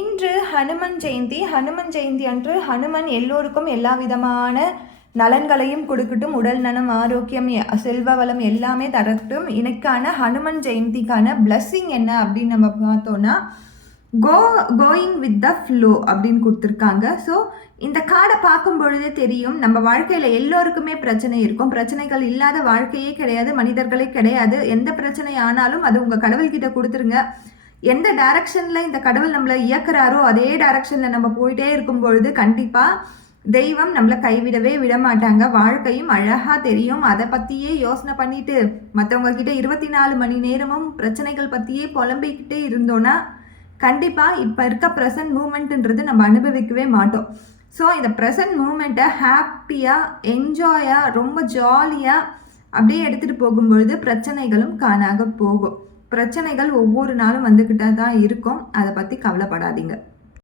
இன்று ஹனுமன் ஜெயந்தி. ஹனுமன் ஜெயந்தி அன்று ஹனுமன் எல்லோருக்கும் எல்லா விதமான நலன்களையும் கொடுக்கட்டும். உடல் நலம், ஆரோக்கியம், செல்வ வளம் எல்லாமே தரட்டும். இன்னைக்கான ஹனுமன் ஜெயந்திக்கான பிளஸ்ஸிங் என்ன அப்படின்னு நம்ம பார்த்தோன்னா, கோயிங் வித் த ஃப்ளோ அப்படின்னு கொடுத்துருக்காங்க. ஸோ இந்த கார்டை பார்க்கும் பொழுதே தெரியும், நம்ம வாழ்க்கையில் எல்லோருக்குமே பிரச்சனை இருக்கும். பிரச்சனைகள் இல்லாத வாழ்க்கையே கிடையாது, மனிதர்களே கிடையாது. எந்த பிரச்சனை ஆனாலும் அது உங்கள் கடவுள்கிட்ட கொடுத்துருங்க. எந்த டைரக்ஷனில் இந்த கடவுள் நம்மளை இயக்குறாரோ அதே டைரக்ஷனில் நம்ம போயிட்டே இருக்கும் பொழுது கண்டிப்பாக தெய்வம் நம்மளை கைவிடவே விட மாட்டாங்க. வாழ்க்கையும் அழகாக தெரியும். அதை பற்றியே யோசனை பண்ணிட்டு மற்றவங்க கிட்ட 24 மணி நேரமும் பிரச்சனைகள் பற்றியே புலம்பிக்கிட்டே இருந்தோன்னா கண்டிப்பாக இப்போ இருக்க ப்ரெசன்ட் மூமெண்ட்டுன்றது நம்ம அனுபவிக்கவே மாட்டோம். ஸோ இந்த ப்ரெசன்ட் மூமெண்ட்டை ஹாப்பியாக, என்ஜாயாக, ரொம்ப ஜாலியாக அப்படியே எடுத்துகிட்டு போகும்பொழுது பிரச்சனைகளும் காணாக போகும். பிரச்சனைகள் ஒவ்வொரு நாளும் வந்துக்கிட்டே தான் இருக்கும். அதை பற்றி கவலைப்படாதீங்க.